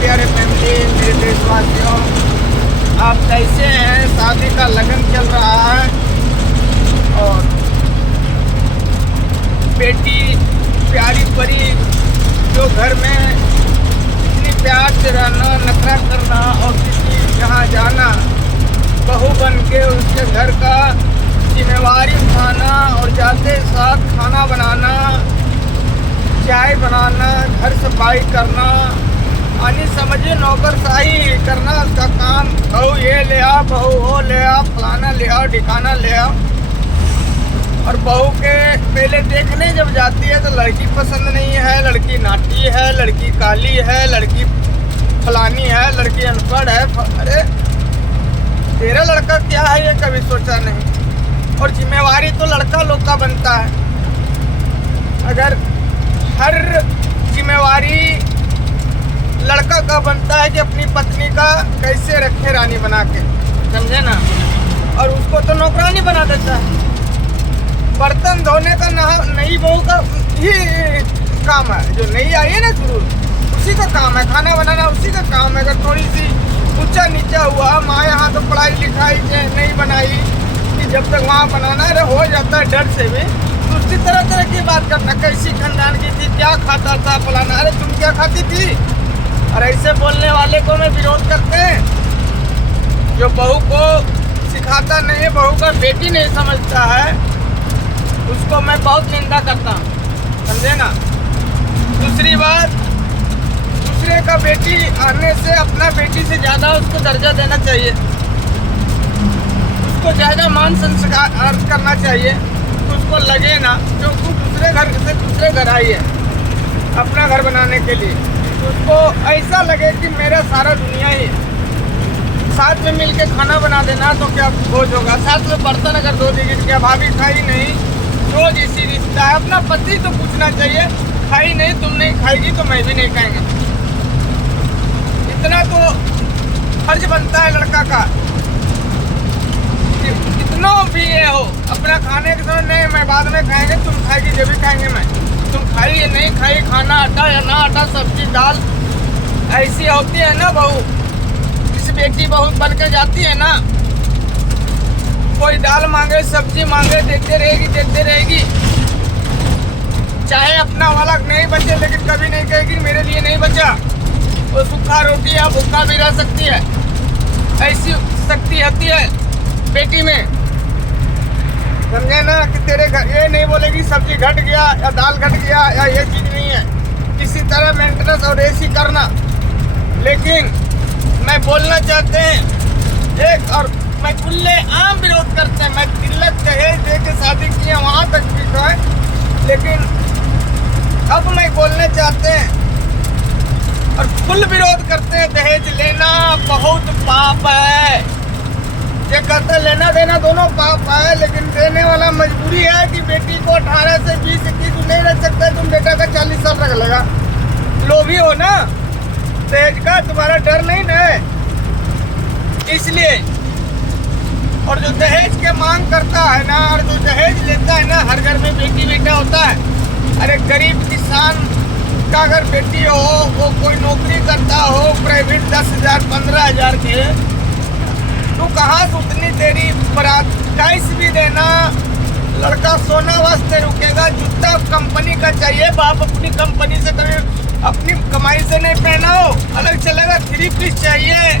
प्यारे फैमिली, मेरे देशवासियों, आप कैसे हैं? शादी का लगन चल रहा है और बेटी प्यारी परी जो घर में इतनी प्यार से रहना, नखरा करना और किसी जहाँ जाना, बहू बन के उसके घर का जिम्मेवारी उठाना और जाते साथ खाना बनाना, चाय बनाना, घर सफाई करना, यानी समझिए नौकरशाही करना उसका काम। बहू ये ले आओ, बहू वो ले आओ, फलाना ले आओ, ठिकाना ले आओ। और बहू के पहले देखने जब जाती है तो लड़की पसंद नहीं है, लड़की नाटी है, लड़की काली है, लड़की फलानी है, लड़की अनपढ़ है। अरे तेरा लड़का क्या है ये कभी सोचा नहीं। और जिम्मेवारी तो लड़का लोग का बनता है। अगर हर जिम्मेवारी लड़का का बनता है कि अपनी पत्नी का कैसे रखे रानी बना के, समझे ना। और उसको तो नौकरानी बना देता है। बर्तन धोने का नई बहू का ही काम है, जो नई आई है ना शुरू, उसी का काम है। खाना बनाना उसी का काम है। अगर थोड़ी सी ऊंचा नीचा हुआ, माँ यहाँ तो पढ़ाई लिखाई नहीं बनाई कि जब तक वहाँ बनाना है हो जाता है डर से भी। तो उसी तरह की बात करना, कैसी खानदान की थी, क्या खाता था, फलाना। अरे तुम क्या खाती थी? और ऐसे बोलने वाले को मैं विरोध करते हैं। जो बहू को सिखाता नहीं है, बहू का बेटी नहीं समझता है, उसको मैं बहुत निंदा करता हूँ, समझे ना। दूसरी बात, दूसरे का बेटी आने से अपना बेटी से ज़्यादा उसको दर्जा देना चाहिए, उसको ज़्यादा मान संस्कार करना चाहिए। तो उसको लगे ना क्योंकि दूसरे घर से दूसरे घर आई है अपना घर बनाने के लिए, तो उसको ऐसा लगे कि मेरा सारा दुनिया ही है। साथ में मिल के खाना बना देना तो क्या बोझ होगा। साथ में बर्तन अगर धो देगी तो क्या भाभी खाई नहीं, रोज इसी रिश्ता है। अपना पति तो पूछना चाहिए, खाई नहीं, तुम नहीं खाएगी तो मैं भी नहीं खाएंगे। इतना तो फर्ज बनता है लड़का का। कितना भी ये हो, अपना खाने के समय नहीं मैं बाद में खाएंगे, तुम खाएगी जब भी खाएंगे मैं। तुम खाई या नहीं खाई, खाना आटा या ना आटा, सब्जी दाल, ऐसी होती है ना बहू। किसी बेटी बहू बन के जाती है ना, कोई दाल मांगे, सब्जी मांगे, देते रहेगी। चाहे अपना वाला नहीं बचे, लेकिन कभी नहीं कहेगी मेरे लिए नहीं बचा। वो सूखा रोटी या भूखा भी रह सकती है। ऐसी शक्ति होती है बेटी में, समझे ना। कि तेरे घर ये नहीं बोलेगी सब्जी घट गया या दाल घट गया या ये चीज़ नहीं है। किसी तरह मेंटेनेंस और ऐसी करना। लेकिन मैं बोलना चाहते हैं एक, और मैं खुले आम विरोध करते हैं। मैं तिलक दहेज दे के शादी की है, वहाँ तक भी तो है। लेकिन अब मैं बोलने चाहते हैं और खुल विरोध करते हैं, दहेज लेना बहुत पाप है। ये कहते हैं लेना देना दोनों पाप है, लेकिन देने वाला मजबूरी है कि बेटी को 18 से 20-21 नहीं रख सकते, तुम बेटा का 40 साल रख लेगा। लोभी हो ना, दहेज का तुम्हारा डर नहीं ना है, इसलिए। और जो दहेज के मांग करता है ना, और जो दहेज लेता है ना, हर घर में बेटी बेटा होता है। अरे गरीब किसान का अगर बेटी हो, वो कोई नौकरी करता हो प्राइवेट 10,000 15,000 के, तो कहाँ से उतनी तेरी बरात कैश भी देना। लड़का सोना वास्ते रुकेगा, जूता कंपनी का चाहिए, बाप अपनी कंपनी से कभी अपनी कमाई से नहीं पहना हो, अलग चलेगा। 3 पीस चाहिए,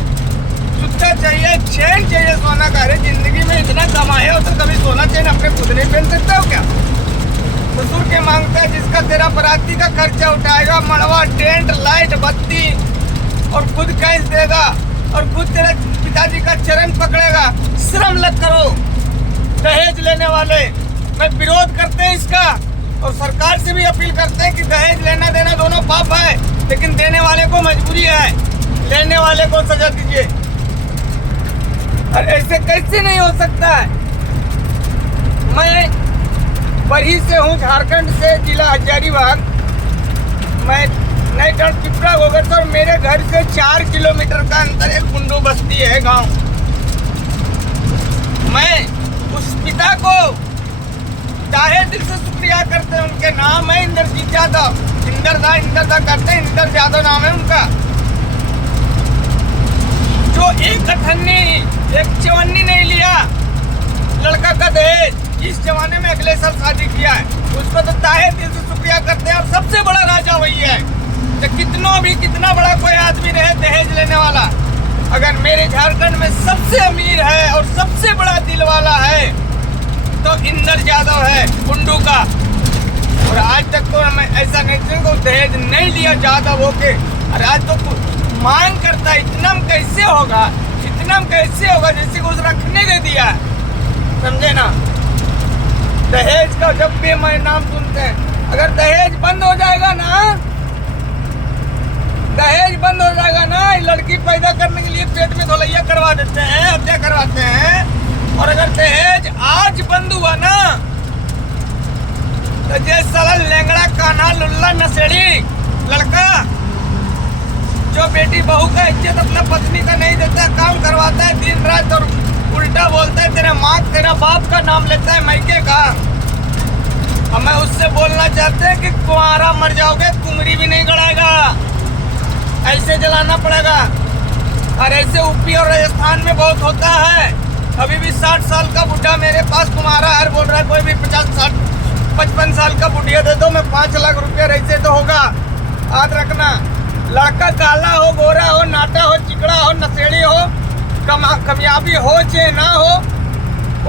जूता चाहिए, चेन चाहिए सोना का। अरे जिंदगी में इतना कमाए हो तो कभी सोना चेन अपने खुद नहीं पहन सकता हो क्या? ससुर के मांगता है जिसका तेरा बराती का खर्चा उठाएगा, मड़वा, टेंट, लाइट, बत्ती, और खुद कैश देगा और खुद तेरे पिताजी का चरण पकड़ेगा। श्रम लग करो। दहेज लेने वाले मैं विरोध करते हैं इसका, और सरकार से भी अपील करते हैं कि दहेज लेना देना दोनों पाप है, लेकिन देने वाले को मजबूरी है, लेने वाले को सजा दीजिए। और ऐसे कैसे नहीं हो सकता है। मैं बरही से हूँ, झारखंड से, जिला हजारीबाग। मैं नई टर्न पिपरा गोगर, और मेरे घर से 4 किलोमीटर का अंतर एक कुंडू बस्ती है गांव। मैं उस पिता को चाहे दिल से शुक्रिया करते हैं। उनके नाम है इंद्रजीत यादव, इंदर दा करते हैं, इंदर यादव नाम है उनका। जो एक अठन्नी एक चवन्नी नहीं लिया लड़का का दहेज, इस जमाने में अगले साल शादी किया है, उसको तो ताहे दिल से शुक्रिया करते हैं। और सबसे बड़ा राजा वही है। तो कितना बड़ा कोई आदमी रहे दहेज लेने वाला, अगर मेरे झारखंड में सबसे अमीर है और सबसे बड़ा दिल वाला है तो इंदर यादव है, कुंडू का। और आज तक तो मैं ऐसा नहीं देखा दहेज नहीं लिया यादव होके, और आज तो मांग करता है। इतना कैसे होगा जैसे कुछ रखने के दिया है, समझे ना। दहेज का जब भी मैं नाम सुनते हैं, अगर दहेज बंद हो जाएगा ना, लड़की पैदा करने के लिए पेट में धोलैया करवा देते हैं, हत्या करवाते हैं। और अगर दहेज आज बंद हुआ ना तो जे साला लेंगड़ा कान्हा लुल्ला नशेड़ी लड़का जो बेटी बहू का इज्जत अपना पत्नी का नहीं देता, काम करवाता है दिन रात और उल्टा बोलता है तेरा बाप का नाम लेता है मायके का। अब मैं उससे बोलना चाहते हैं कि कुंवारा मर जाओगे, कुंवरी भी नहीं गड़ाएगा, ऐसे जलाना पड़ेगा। और ऐसे यूपी और राजस्थान में बहुत होता है। अभी भी 60 साल का बुढ़ा मेरे पास कुंवारा है, बोल रहा है कोई भी 50-55 साल का बुढ़िया दे दो, मैं 5 लाख रुपया ऐसे तो होगा। याद रखना, लड़का काला हो, गोरा हो, नाटा हो, चिकड़ा हो, नशेड़ी हो, कामयाबी हो चाहे ना हो,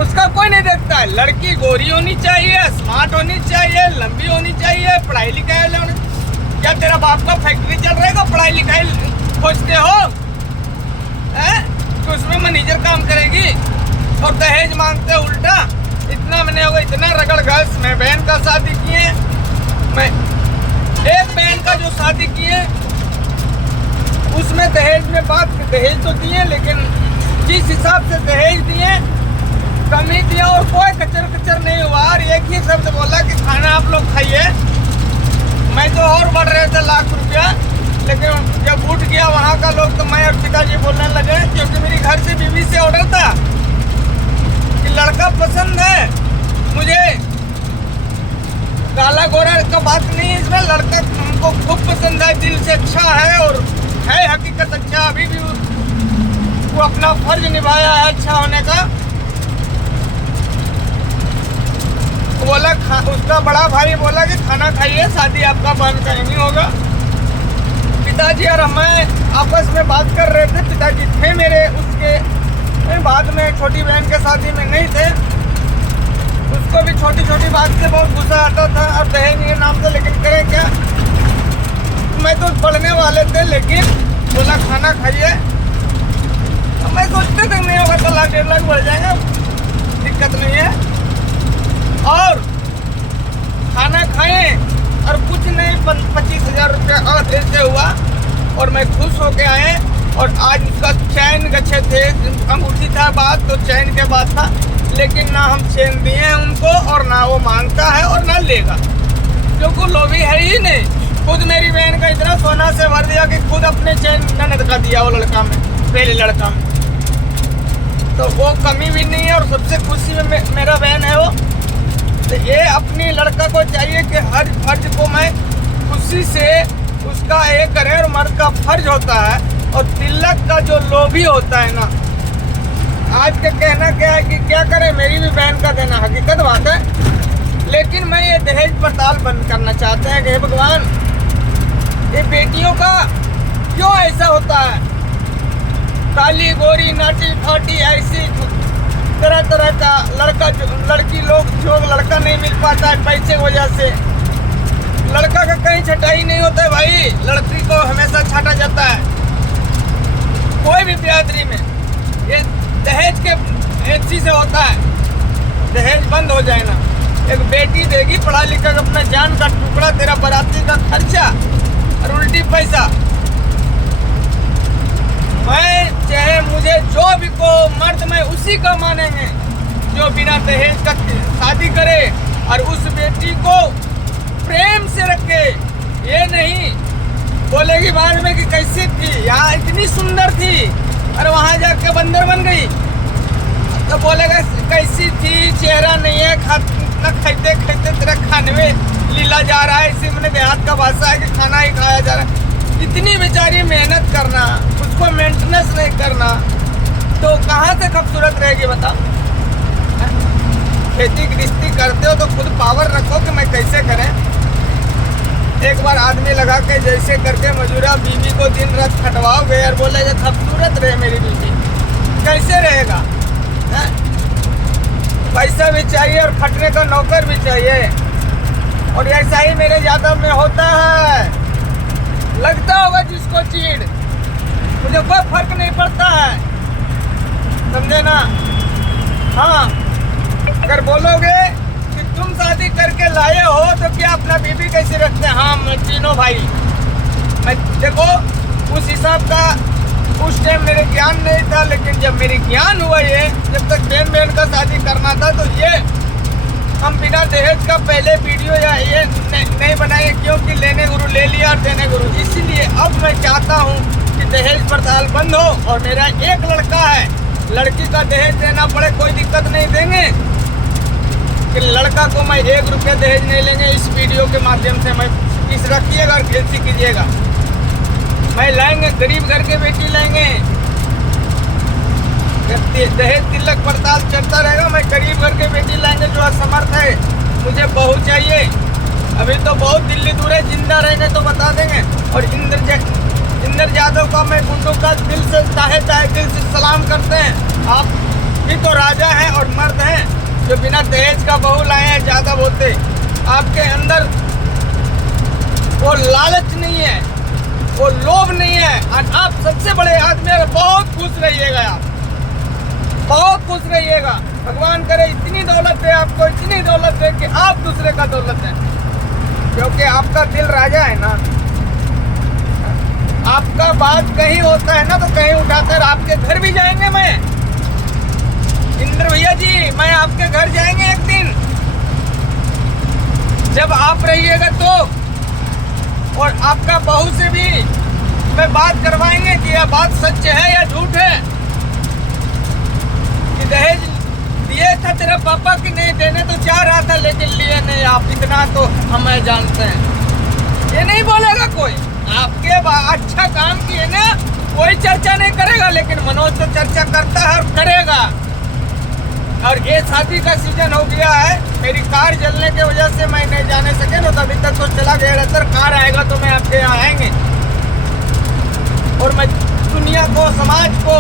उसका कोई नहीं देखता है। लड़की गोरी होनी चाहिए, स्मार्ट होनी चाहिए, लंबी होनी चाहिए, पढ़ाई लिखाई होनी। क्या तेरा बाप का फैक्ट्री चल रहेगा, पढ़ाई लिखाई खोजते हो तो उसमें मैनेजर काम करेगी और दहेज मांगते उल्टा। इतना मैंने होगा, इतना रगड़ घस। मैं बहन का शादी किए, मैं एक बहन का जो शादी किए उसमें दहेज में दहेज तो दिए, लेकिन जिस हिसाब से दहेज दिए कम ही दिया और कोई कचर नहीं हुआ। और एक ही शब्द बोला कि खाना आप लोग खाइए। मैं तो और बढ़ रहे थे लाख रुपया, लेकिन जब उठ गया वहाँ का लोग तो मैं और पिताजी बोलने लगे, क्योंकि मेरी घर से बीवी से ऑर्डर था कि लड़का पसंद है मुझे, काला गोरा का बात नहीं है इसमें, लड़का हमको खूब पसंद है, दिल से अच्छा है और है हकीकत अच्छा। अभी भी वो अपना फर्ज निभाया है अच्छा होने का। बोला उसका बड़ा भाई बोला कि खाना खाइए, शादी आपका बंद नहीं होगा। पिताजी और मैं आपस में बात कर रहे थे। पिताजी थे मेरे उसके बाद में, छोटी बहन के शादी में नहीं थे। उसको भी छोटी बात से बहुत गुस्सा आता था और दहेज के नाम से, लेकिन करें क्या। मैं तो पढ़ने वाले थे, लेकिन बोला खाना खाइए। मैं सोचते थे नहीं होगा तो 1-1.5 लाख बढ़ जाएगा, दिक्कत नहीं है। और खाना खाएं और कुछ नहीं, 25,000 रुपया और ऐसे हुआ और मैं खुश होके आए। और आज उसका चैन गच्छे थे, अंगूठी था बात तो चैन के बाद था, लेकिन ना हम चैन दिए हैं उनको और ना वो मांगता है और ना लेगा, क्योंकि लोभी है ही नहीं। खुद मेरी बहन का इतना सोना से भर दिया कि खुद अपने चैन ननद का दिया वो लड़का में, पहले लड़का में। तो वो कमी भी नहीं है और सबसे खुशी में मेरा बहन है वो। तो ये अपनी लड़का को चाहिए कि हर फर्ज को मैं खुशी से उसका ये करे। और मर्द का फर्ज होता है, और तिलक का जो लोभी होता है ना, आज का कहना क्या है कि क्या करे, मेरी भी बहन का कहना हकीकत बात है। लेकिन मैं ये दहेज पड़ताल बंद करना चाहते हैं कि भगवान, ये बेटियों का क्यों ऐसा होता है, काली गोरी नाटी फाटी ऐसी तरह का लड़की लोग जो लड़का नहीं मिल पाता है पैसे की वजह से। लड़का का कहीं छटाई नहीं होता है भाई, लड़की को हमेशा छाटा जाता है कोई भी बिरादरी में। ये दहेज के ऐसी से होता है। दहेज बंद हो जाए ना, एक बेटी देगी पढ़ा लिखा अपना जान का टुकड़ा, तेरा बराती का खर्चा और उल्टी पैसा। मैं चाहे मुझे जो भी को मर्द में उसी का मानेंगे जो बिना दहेज का शादी करे और उस बेटी को प्रेम से रखे। ये नहीं बोलेगी बाद में कि कैसी थी, यहाँ इतनी सुंदर थी और वहाँ जाके बंदर बन गई, तो बोलेगा कैसी थी, चेहरा नहीं है, खाते खाते तेरा खाने में लीला जा रहा है। इसी मैंने देहात का भाषा है कि खाना ही खाया जा रहा है। इतनी बेचारी मेहनत करना, उसको मेंटेनेंस नहीं करना, तो कहाँ से खूबसूरत रहेगी बता। खेती गृहस्थी करते हो तो खुद पावर रखो कि मैं कैसे करें। एक बार आदमी लगा के जैसे करके मजूरा बीवी को दिन रात खटवाओगे और बोलेगा खूबसूरत रहे मेरी बीवी, कैसे रहेगा। पैसा भी चाहिए और खटने का नौकर भी चाहिए। और ऐसा ही मेरे यादव में होता है। लगता होगा जिसको चीड़, मुझे कोई फर्क नहीं पड़ता है, समझे ना। हाँ, अगर बोलोगे कि तुम शादी करके लाए हो तो क्या अपना बीवी कैसे रखते हैं। हाँ, मैं तीनों भाई, मैं देखो उस हिसाब का उस टाइम मेरे ज्ञान नहीं था, लेकिन जब मेरी ज्ञान हुआ ये, जब तक बहन का शादी करना था तो ये हम बिना दहेज का पहले वीडियो या ये नहीं बनाए, क्योंकि लेने गुरु ले लिया और देने गुरु। इसीलिए अब मैं चाहता हूँ कि दहेज प्रताल बंद हो। और मेरा एक लड़का है, लड़की का दहेज देना पड़े कोई दिक्कत नहीं देंगे, कि लड़का को मैं 1 रुपया दहेज नहीं लेंगे। इस वीडियो के माध्यम से मैं इस रखिएगा और कैंसी कीजिएगा। मैं लाएंगे, गरीब घर के बेटी लाएंगे, दहेज तिलक पड़ताल चलता रहेगा। मैं गरीब घर के बेटी लाएंगे जो असमर्थ है, मुझे बहू चाहिए। अभी तो बहुत दिल्ली दूर है, जिंदा रहेंगे तो बता देंगे। और इंद्र यादव का मैं गुंडों का दिल से चाहे दिल से सलाम करते हैं। आप भी तो राजा हैं और मर्द हैं जो बिना दहेज का बहू लाए हैं। ज़्यादा बोलते आपके अंदर वो लालच नहीं है, वो लोभ नहीं है। और आप सबसे बड़े आदमी, बहुत खुश रहिएगा, आप बहुत खुश रहिएगा। भगवान करे इतनी दौलत दे आपको, इतनी दौलत दे कि आप दूसरे का दौलत दें, क्योंकि आपका दिल राजा है ना। आपका बात कहीं होता है ना तो कहीं उठाकर आपके घर भी जाएंगे। मैं इंद्र भैया जी, मैं आपके घर जाएंगे एक दिन, जब आप रहिएगा तो। और आपका बहू से भी मैं बात करवाएंगे कि यह बात सच है या झूठ है, कि दहेज दिए था तेरा पापा कि नहीं। देने तो चाह रहा था लेकिन लिए नहीं आप, इतना तो हमें जानते हैं। ये नहीं बोलेगा कोई, आपके अच्छा काम किए ना कोई चर्चा नहीं करेगा, लेकिन मनोज तो चर्चा करता है और करेगा। और ये शादी का सीजन हो गया है, मेरी कार जलने की वजह से मैं नहीं जाने सके ना, तो अभी तक तो चला गया रहता। कार आएगा तो मैं आपके यहाँ आएंगे। और मैं दुनिया को, समाज को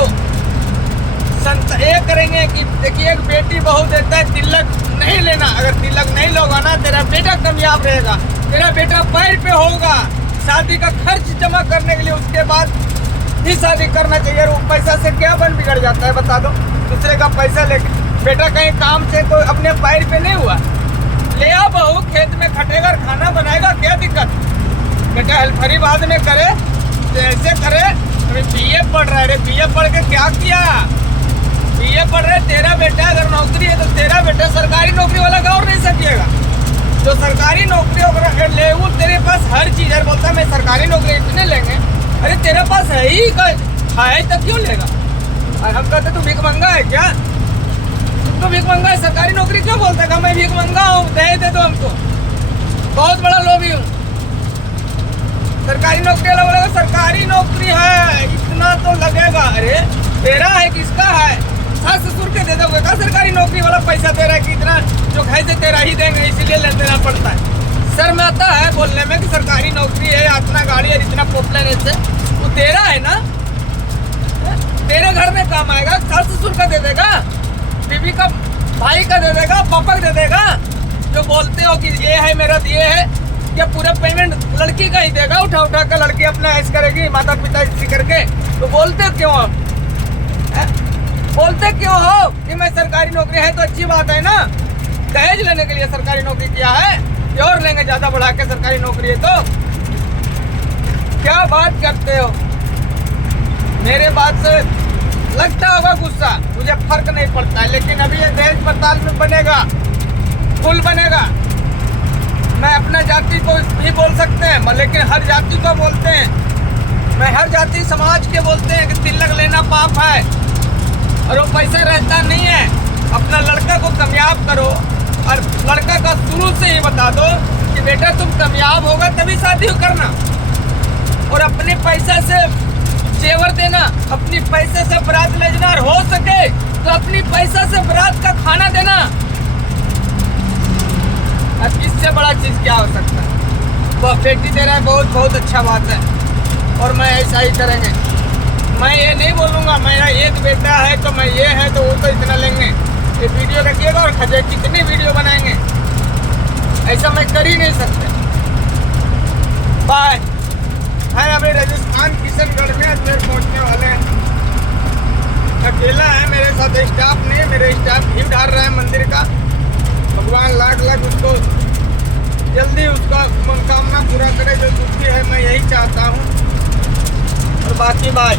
ये करेंगे कि देखिए, एक बेटी बहू देता है, तिलक नहीं लेना। अगर तिलक नहीं लोगा ना, तेरा बेटा कामयाब रहेगा, तेरा बेटा पैर पे होगा। शादी का खर्च जमा करने के लिए उसके बाद ही शादी करना चाहिए। वो पैसा से क्या बन बिगड़ जाता है बता दो। दूसरे का पैसा लेके बेटा कहीं काम से कोई अपने पैर पे नहीं हुआ, ले आ बहू, खेत में खटेगा, खाना बनाएगा, क्या दिक्कत। बेटा हेल्परी बाद में करे तो ऐसे करे। अभी BA पढ़ रहा है रे, BA पढ़ के क्या किया। BA पढ़ रहे, तेरा बेटा अगर नौकरी है तो तेरा बेटा सरकारी नौकरी वाला गौर नहीं सकिएगा। जो सरकारी नौकरी ले वो तेरे पास हर चीज़ है, बोलता है मैं सरकारी नौकरी इतने लेंगे। अरे तेरे पास है ही है तो क्यों लेगा। और हम कहते तू भीख मंगा है क्या, तुम तो भीख मंगा है, सरकारी नौकरी क्यों बोलता है। मैं भीख मंगा हूँ, दे दो हमको, बहुत बड़ा लोभी हूँ। सरकारी नौकरी वाला बोलेगा सरकारी नौकरी है इतना तो लगेगा। अरे तेरा है किसका है, सास ससुर के दे दोगे क्या। सरकारी नौकरी वाला पैसा दे रहा है कि इतना जो खाए से तेरा ही देंगे, इसीलिए ले देना पड़ता है। सर में आता है बोलने में कि सरकारी नौकरी है, इतना गाड़ी और इतना पॉपुलर है, से वो तेरा है ना, तेरे घर में काम आएगा। सास ससुर का दे देगा, बीवी का, भाई का दे देगा, पापा का दे देगा। जो बोलते हो कि ये है मेरा, ये है, क्या पूरा पेमेंट लड़की का ही देगा। उठा उठा कर लड़की अपना ऐश करेगी, माता पिता इसी करके। तो बोलते क्यों आप, बोलते क्यों हो कि मैं सरकारी नौकरी है तो अच्छी बात है ना। दहेज लेने के लिए सरकारी नौकरी किया है, और लेंगे ज्यादा बढ़ा के सरकारी नौकरी है तो। क्या बात करते हो, मेरे बात से लगता होगा गुस्सा, मुझे फर्क नहीं पड़ता है। लेकिन अभी ये दहेज प्रताल में बनेगा, फुल बनेगा। मैं अपना जाति को भी बोल सकते हैं, लेकिन हर जाति को बोलते हैं। मैं हर जाति समाज के बोलते हैं कि तिलक लेना पाप है और वो पैसा रहता नहीं है। अपना लड़का को कामयाब करो और लड़का का शुरू से ही बता दो कि बेटा तुम कामयाब होगा तभी शादी करना। और अपने पैसा से जेवर देना, अपनी पैसे से बारात ले जाना, और हो सके तो अपनी पैसा से बारात का खाना देना। अब इससे बड़ा चीज क्या हो सकता है? वो बेटी दे रहा है, बहुत बहुत अच्छा बात है, और मैं ऐसा ही करेंगे। मैं ये नहीं बोलूँगा मेरा एक बेटा है तो मैं ये है तो वो तो इतना लेंगे। ये वीडियो रखिएगा और खजे कितनी वीडियो बनाएंगे, ऐसा मैं कर ही नहीं सकते। बाय। है अभी राजस्थान किशनगढ़ में अजमेर पहुंचने वाले हैं। अकेला है, मेरे साथ स्टाफ नहीं है। मेरे स्टाफ भीड़ डाल रहा है मंदिर का। भगवान लाख लाख उसको जल्दी उसका मनोकामना पूरा करे जो दुखी है, मैं यही चाहता हूँ। और बाकी बात